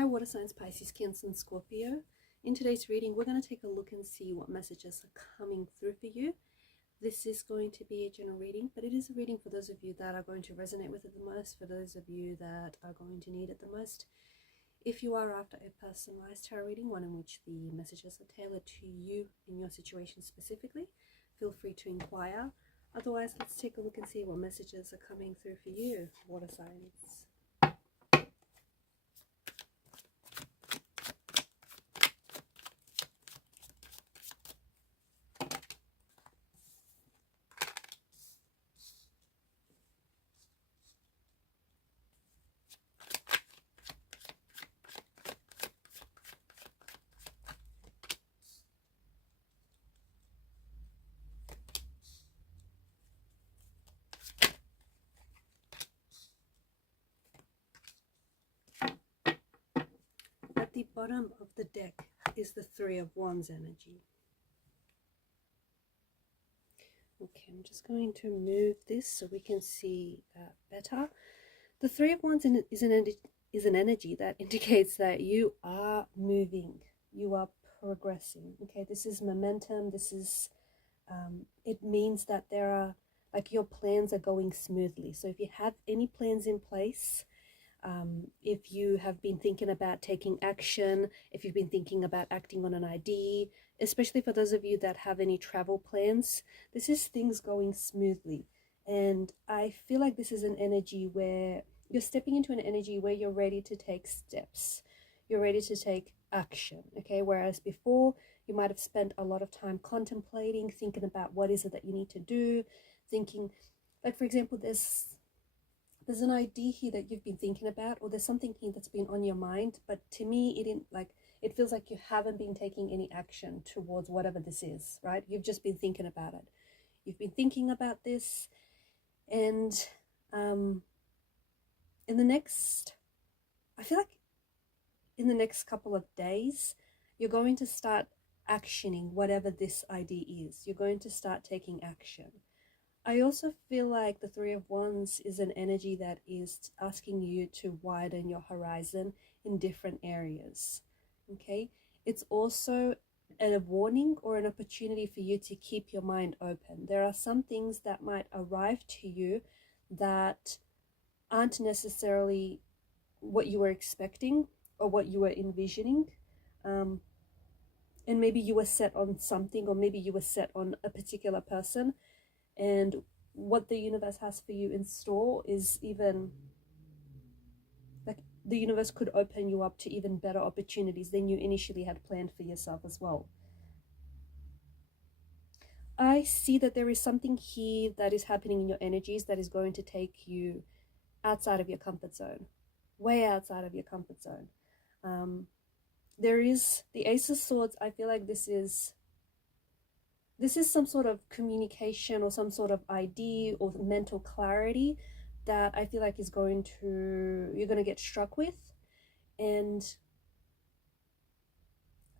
Hi water signs, Pisces, Cancer and Scorpio. In today's reading, we're going to take a look and see what messages are coming through for you. This is going to be a general reading, but it is a reading for those of you that are going to resonate with it the most, for those of you that are going to need it the most. If you are after a personalized tarot reading, one in which the messages are tailored to you in your situation specifically, feel free to inquire. Otherwise, let's take a look and see what messages are coming through for you, water signs. At the bottom of the deck is the Three of Wands energy. Okay, I'm just going to move this so we can see better. The Three of Wands is an energy that indicates that you are moving, you are progressing. Okay, this is momentum. This is it means that there are, like, your plans are going smoothly. So if you have any plans in place, if you have been thinking about taking action, if you've been thinking about acting on an idea, especially for those of you that have any travel plans, this is things going smoothly. And I feel like this is an energy where you're stepping into an energy where you're ready to take steps. You're ready to take action, okay? Whereas before, you might have spent a lot of time contemplating, thinking about what is it that you need to do, thinking, like, for example, there's an idea here that you've been thinking about, or there's something here that's been on your mind, but to me it feels like you haven't been taking any action towards whatever this is, right? You've just been thinking about it. You've been thinking about this, and I feel like in the next couple of days, you're going to start actioning whatever this idea is. You're going to start taking action. I also feel like the Three of Wands is an energy that is asking you to widen your horizon in different areas, okay? It's also a warning or an opportunity for you to keep your mind open. There are some things that might arrive to you that aren't necessarily what you were expecting or what you were envisioning. And maybe you were set on something, or maybe you were set on a particular person. And what the universe has for you in store is even, like, the universe could open you up to even better opportunities than you initially had planned for yourself as well. I see that there is something here that is happening in your energies that is going to take you outside of your comfort zone, way outside of your comfort zone. There is the Ace of Swords. I feel like this is some sort of communication or some sort of idea or mental clarity that I feel like you're going to get struck with. And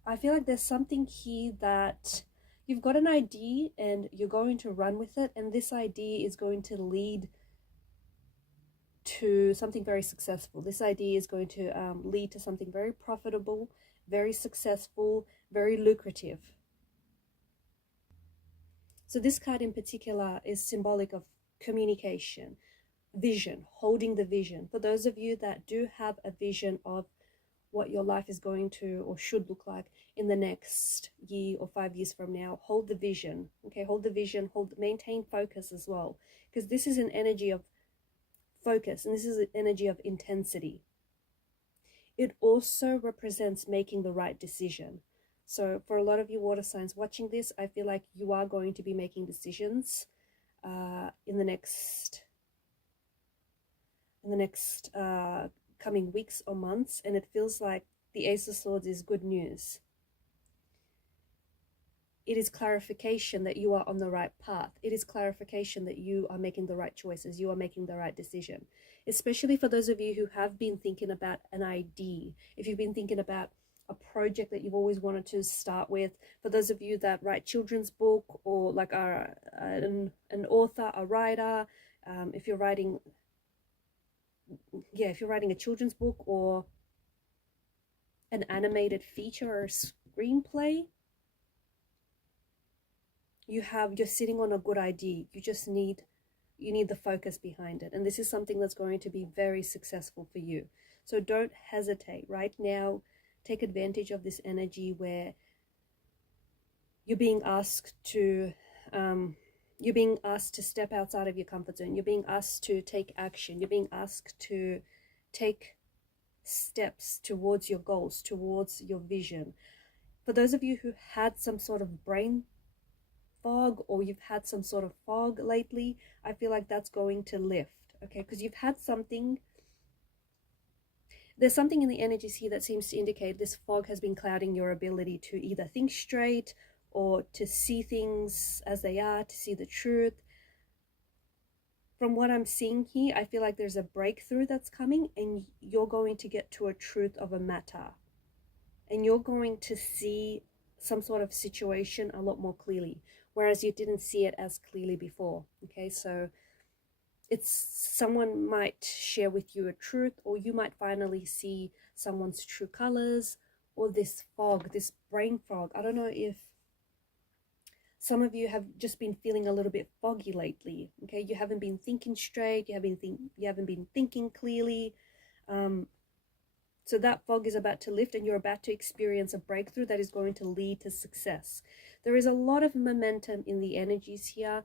I feel like there's something here that you've got an idea and you're going to run with it, and this idea is going to lead to something very successful. This idea is going to lead to something very profitable, very successful, very lucrative. So this card in particular is symbolic of communication, vision, holding the vision. For those of you that do have a vision of what your life is going to or should look like in the next year or 5 years from now, hold the vision, okay? Hold the vision, maintain focus as well, because this is an energy of focus and this is an energy of intensity. It also represents making the right decision. So for a lot of you water signs watching this, I feel like you are going to be making decisions in the next coming weeks or months, and it feels like the Ace of Swords is good news. It is clarification that you are on the right path. It is clarification that you are making the right choices. You are making the right decision. Especially for those of you who have been thinking about an idea. If you've been thinking about a project that you've always wanted to start with. For those of you that write children's book, or like are an author, a writer, if you're writing a children's book, or an animated feature or a screenplay. You're sitting on a good idea. You need the focus behind it. And this is something that's going to be very successful for you. So don't hesitate right now. Take advantage of this energy where you're being asked to step outside of your comfort zone. You're being asked to take action. You're being asked to take steps towards your goals, towards your vision. For those of you who had some sort of brain fog, or you've had some sort of fog lately, I feel like that's going to lift, okay? Because you've had there's something in the energies here that seems to indicate this fog has been clouding your ability to either think straight or to see things as they are, to see the truth. From what I'm seeing here, I feel like there's a breakthrough that's coming, and you're going to get to a truth of a matter. And you're going to see some sort of situation a lot more clearly, whereas you didn't see it as clearly before. Okay, so someone might share with you a truth, or you might finally see someone's true colors, or this fog, this brain fog. I don't know if some of you have just been feeling a little bit foggy lately. Okay, you haven't been thinking straight, you haven't been thinking clearly. So that fog is about to lift, and you're about to experience a breakthrough that is going to lead to success. There is a lot of momentum in the energies here.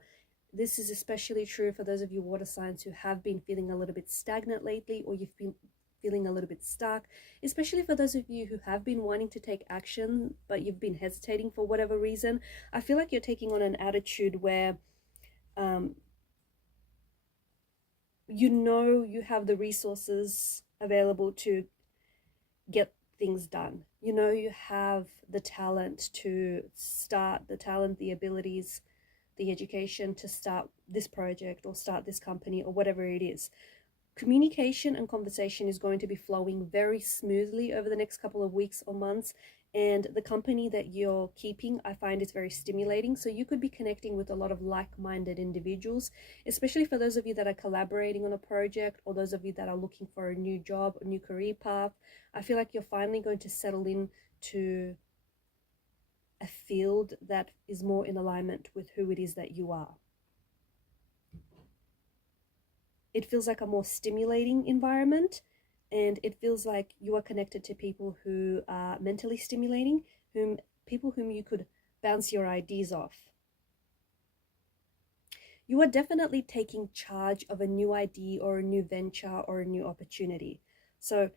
This is especially true for those of you water signs who have been feeling a little bit stagnant lately, or you've been feeling a little bit stuck, especially for those of you who have been wanting to take action, but you've been hesitating for whatever reason. I feel like you're taking on an attitude where you have the resources available to get things done. You have the talent to start, the abilities, the education to start this project or start this company or whatever it is. Communication and conversation is going to be flowing very smoothly over the next couple of weeks or months. And the company that you're keeping, I find, is very stimulating. So you could be connecting with a lot of like-minded individuals, especially for those of you that are collaborating on a project, or those of you that are looking for a new job, a new career path. I feel like you're finally going to settle into a field that is more in alignment with who it is that you are. It feels like a more stimulating environment, and it feels like you are connected to people who are mentally stimulating, people whom you could bounce your ideas off. You are definitely taking charge of a new idea or a new venture or a new opportunity. So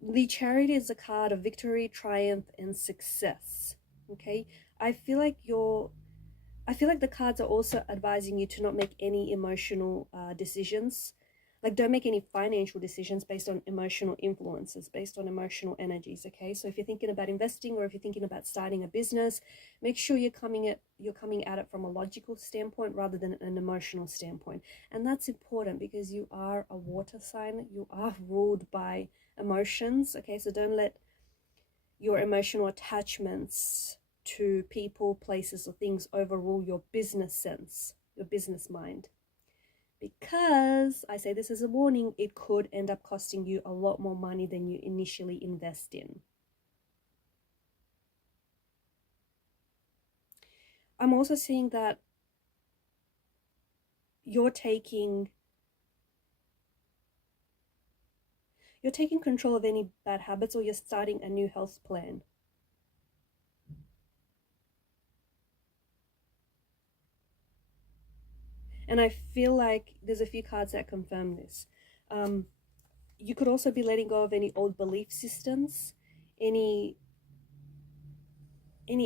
the Chariot is a card of victory, triumph, and success. Okay, I feel like the cards are also advising you to not make any emotional decisions. Like, don't make any financial decisions based on emotional influences, based on emotional energies, okay? So if you're thinking about investing, or if you're thinking about starting a business, make sure you're coming at it from a logical standpoint rather than an emotional standpoint. And that's important because you are a water sign. You are ruled by emotions, okay? So don't let your emotional attachments to people, places, or things overrule your business sense, your business mind. Because, I say this as a warning, it could end up costing you a lot more money than you initially invest in. I'm also seeing that you're taking control of any bad habits, or you're starting a new health plan. And I feel like there's a few cards that confirm this. You could also be letting go of any old belief systems, any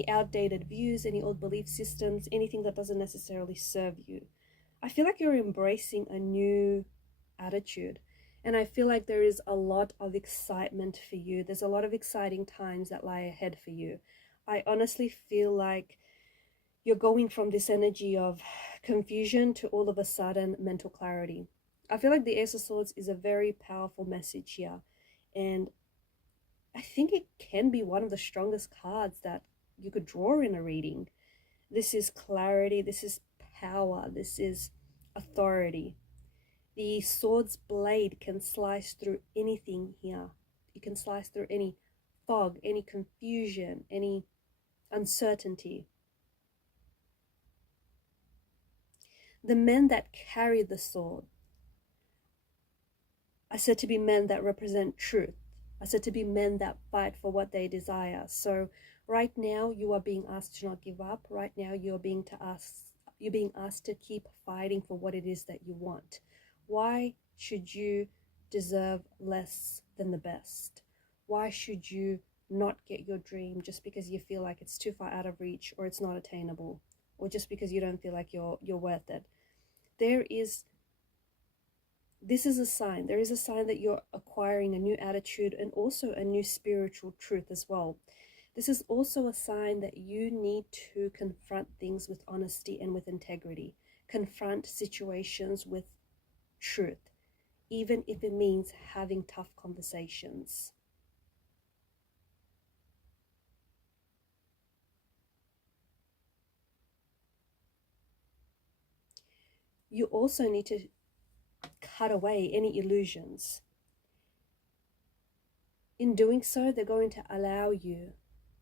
outdated views, any old belief systems, anything that doesn't necessarily serve you. I feel like you're embracing a new attitude. And I feel like there is a lot of excitement for you. There's a lot of exciting times that lie ahead for you. I honestly feel like you're going from this energy of confusion to all of a sudden mental clarity. I feel like the Ace of Swords is a very powerful message here. And I think it can be one of the strongest cards that you could draw in a reading. This is clarity, this is power, this is authority. The sword's blade can slice through anything here. It can slice through any fog, any confusion, any uncertainty. The men that carry the sword are said to be men that represent truth, are said to be men that fight for what they desire. So right now you are being asked to not give up. Right now you're being asked to keep fighting for what it is that you want. Why should you deserve less than the best? Why should you not get your dream just because you feel like it's too far out of reach, or it's not attainable, or just because you don't feel like you're worth it? This is a sign. There is a sign that you're acquiring a new attitude and also a new spiritual truth as well. This is also a sign that you need to confront things with honesty and with integrity. Confront situations with truth, even if it means having tough conversations. You also need to cut away any illusions. In doing so, they're going to allow you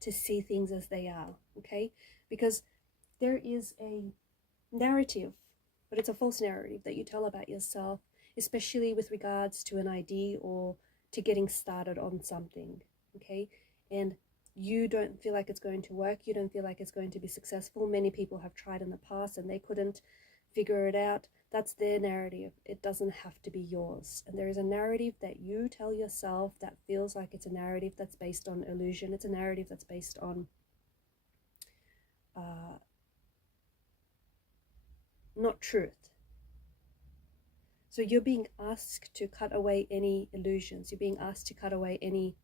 to see things as they are, okay? Because there is a narrative, but it's a false narrative that you tell about yourself, especially with regards to an idea or to getting started on something, okay? And you don't feel like it's going to work. You don't feel like it's going to be successful. Many people have tried in the past and they couldn't figure it out. That's their narrative. It doesn't have to be yours. And there is a narrative that you tell yourself that feels like it's a narrative that's based on illusion. It's a narrative that's based on not truth. So you're being asked to cut away any illusions. You're being asked to cut away any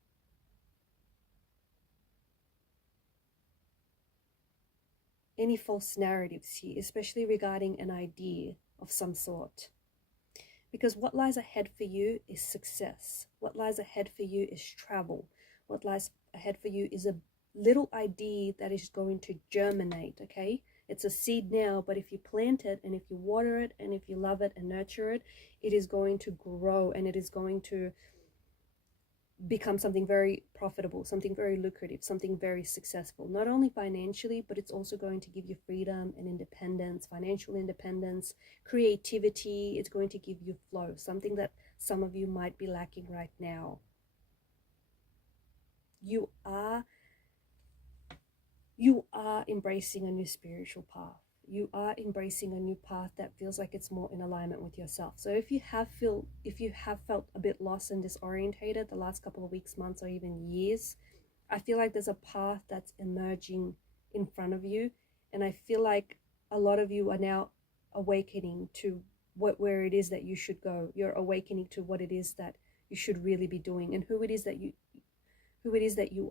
false narratives here, especially regarding an idea of some sort. Because what lies ahead for you is success. What lies ahead for you is travel. What lies ahead for you is a little idea that is going to germinate, okay? It's a seed now, but if you plant it and if you water it and if you love it and nurture it, it is going to grow and it is going to become something very profitable, something very lucrative, something very successful, not only financially, but it's also going to give you freedom and independence, financial independence, creativity. It's going to give you flow, something that some of you might be lacking right now. You are embracing a new spiritual path. You are embracing a new path that feels like it's more in alignment with yourself. So if you have felt a bit lost and disorientated the last couple of weeks, months, or even years, I feel like there's a path that's emerging in front of you, and I feel like a lot of you are now awakening to where it is that you should go. You're awakening to what it is that you should really be doing, and who it is that you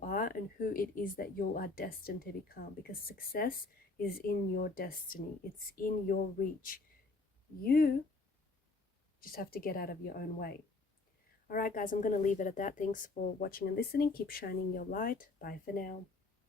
are, and who it is that you are destined to become, because success is in your destiny. It's in your reach. You just have to get out of your own way. All right, guys, I'm going to leave it at that. Thanks for watching and listening. Keep shining your light. Bye for now.